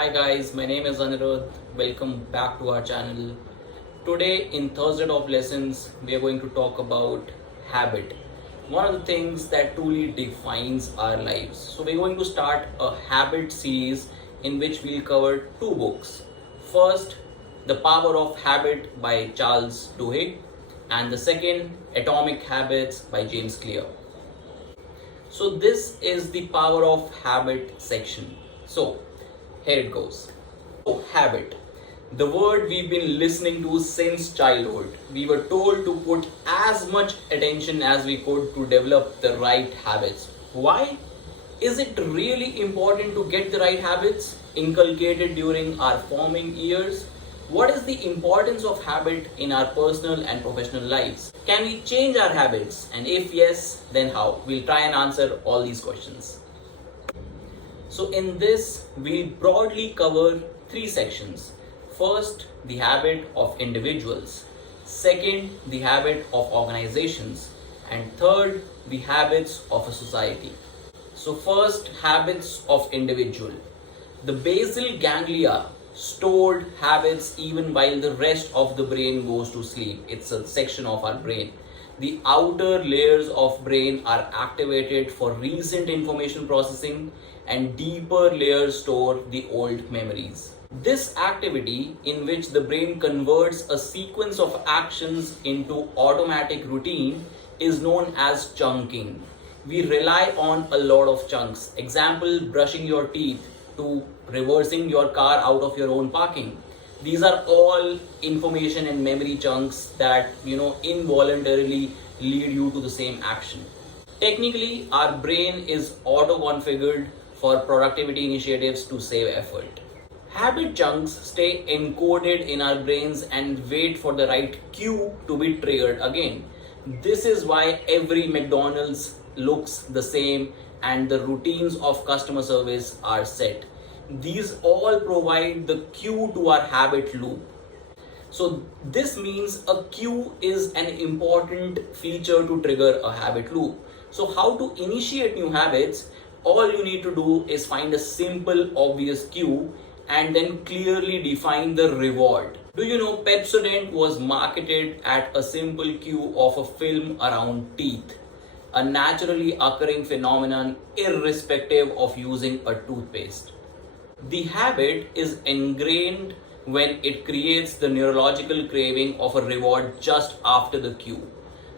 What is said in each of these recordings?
Hi guys, my name is Anirudh. Welcome back to our channel. Today in Thursday of Lessons, we are going to talk about habit. One of the things that truly defines our lives. So we're going to start a habit series in which we'll cover two books. First, The Power of Habit by Charles Duhigg, and the second, Atomic Habits by James Clear. So this is the power of habit section. So here it goes. So habit. The word we've been listening to since childhood. We were told to put as much attention as we could to develop the right habits. Why? Is it really important to get the right habits inculcated during our forming years? What is the importance of habit in our personal and professional lives? Can we change our habits? And if yes, then how? We'll try and answer all these questions. So in this, we'll broadly cover three sections. First, the habit of individuals. Second, the habit of organizations. And third, the habits of a society. So first, habits of individual. The basal ganglia stored habits even while the rest of the brain goes to sleep. It's a section of our brain. The outer layers of brain are activated for recent information processing, and deeper layers store the old memories. This activity, in which the brain converts a sequence of actions into automatic routine, is known as chunking. We rely on a lot of chunks. Example, brushing your teeth to reversing your car out of your own parking. These are all information and memory chunks that involuntarily lead you to the same action. Technically, our brain is auto-configured for productivity initiatives to save effort. Habit chunks stay encoded in our brains and wait for the right cue to be triggered again. This is why every McDonald's looks the same and the routines of customer service are set. These all provide the cue to our habit loop. So this means a cue is an important feature to trigger a habit loop. So how to initiate new habits? All you need to do is find a simple, obvious cue and then clearly define the reward. Do you know Pepsodent was marketed at a simple cue of a film around teeth, a naturally occurring phenomenon irrespective of using a toothpaste. The habit is ingrained when it creates the neurological craving of a reward just after the cue.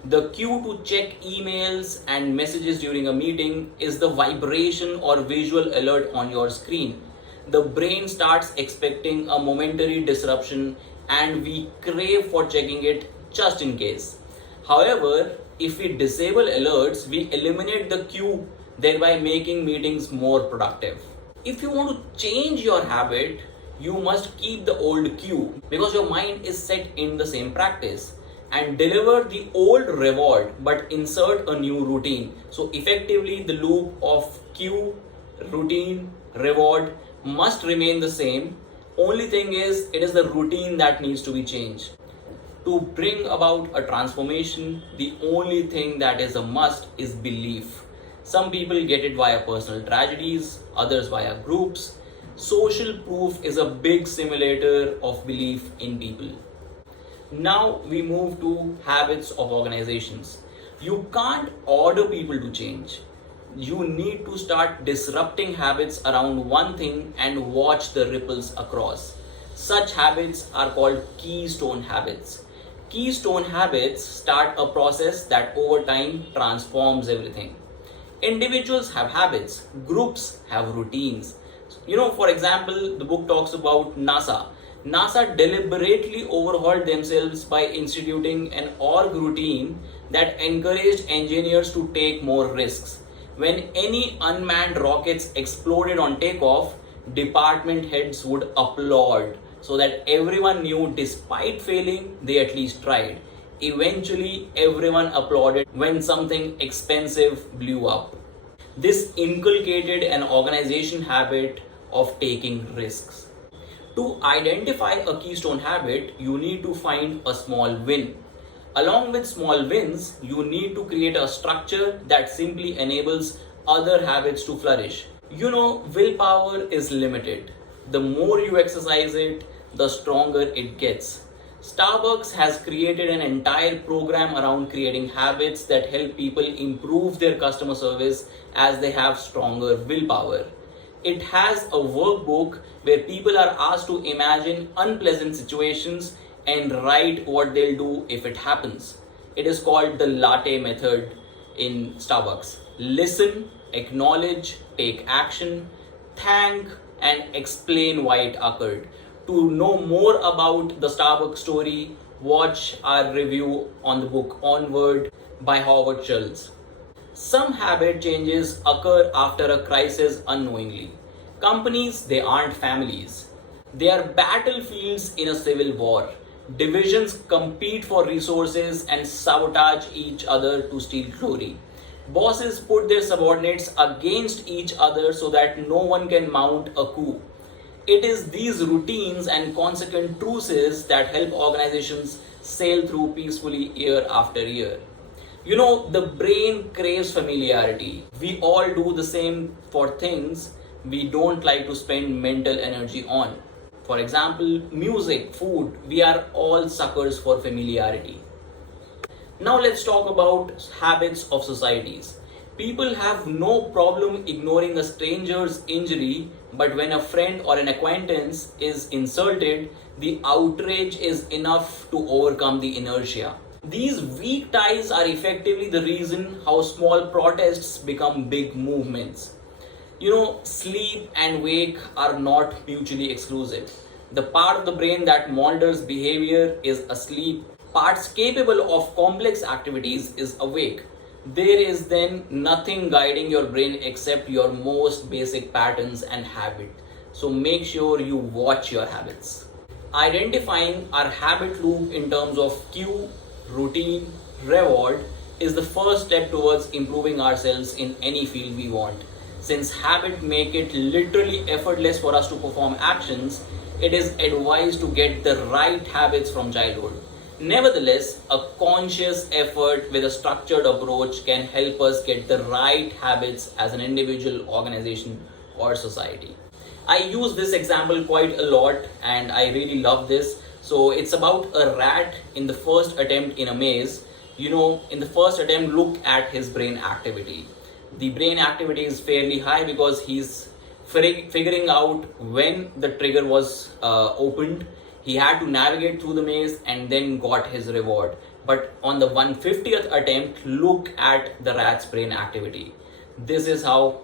The cue to check emails and messages during a meeting is the vibration or visual alert on your screen. The brain starts expecting a momentary disruption and we crave for checking it just in case. However, if we disable alerts, we eliminate the cue, thereby making meetings more productive. If you want to change your habit, you must keep the old cue because your mind is set in the same practice, and deliver the old reward but insert a new routine. So effectively the loop of cue, routine, reward must remain the same. Only thing is, it is the routine that needs to be changed. To bring about a transformation, the only thing that is a must is belief. Some people get it via personal tragedies, others via groups. Social proof is a big simulator of belief in people. Now we move to habits of organizations. You can't order people to change. You need to start disrupting habits around one thing and watch the ripples across. Such habits are called keystone habits. Keystone habits start a process that over time transforms everything. Individuals have habits, groups have routines. For example, the book talks about NASA. NASA deliberately overhauled themselves by instituting an org routine that encouraged engineers to take more risks. When any unmanned rockets exploded on takeoff, department heads would applaud so that everyone knew despite failing, they at least tried. Eventually, everyone applauded when something expensive blew up. This inculcated an organization habit of taking risks. To identify a keystone habit, you need to find a small win. Along with small wins, you need to create a structure that simply enables other habits to flourish. Willpower is limited. The more you exercise it, the stronger it gets. Starbucks has created an entire program around creating habits that help people improve their customer service as they have stronger willpower. It has a workbook where people are asked to imagine unpleasant situations and write what they'll do if it happens. It is called the Latte method in Starbucks. Listen, acknowledge, take action, thank, and explain why it occurred. To know more about the Starbucks story, watch our review on the book Onward by Howard Schultz. Some habit changes occur after a crisis unknowingly. Companies, they aren't families. They are battlefields in a civil war. Divisions compete for resources and sabotage each other to steal glory. Bosses put their subordinates against each other so that no one can mount a coup. It is these routines and consequent truces that help organizations sail through peacefully year after year. The brain craves familiarity. We all do the same for things we don't like to spend mental energy on. For example, music, food, we are all suckers for familiarity. Now let's talk about habits of societies. People have no problem ignoring a stranger's injury, but when a friend or an acquaintance is insulted, the outrage is enough to overcome the inertia. These weak ties are effectively the reason how small protests become big movements. Sleep and wake are not mutually exclusive. The part of the brain that monitors behavior is asleep. Parts capable of complex activities is awake. There is then nothing guiding your brain except your most basic patterns and habit. So make sure you watch your habits. Identifying our habit loop in terms of cue, routine, reward is the first step towards improving ourselves in any field we want. Since habits make it literally effortless for us to perform actions, it is advised to get the right habits from childhood. Nevertheless, a conscious effort with a structured approach can help us get the right habits as an individual, organization, or society. I use this example quite a lot and I really love this. So it's about a rat in the first attempt in a maze. In the first attempt, look at his brain activity. The brain activity is fairly high because he's figuring out when the trigger was opened. He had to navigate through the maze and then got his reward. But on the 150th attempt, look at the rat's brain activity. This is how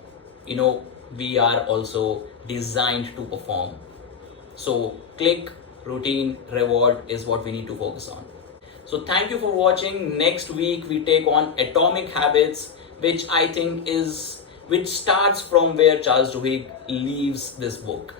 we are also designed to perform. So click, routine, reward is what we need to focus on. So thank you for watching. Next week we take on atomic habits, which I think which starts from where Charles Duhigg leaves this book.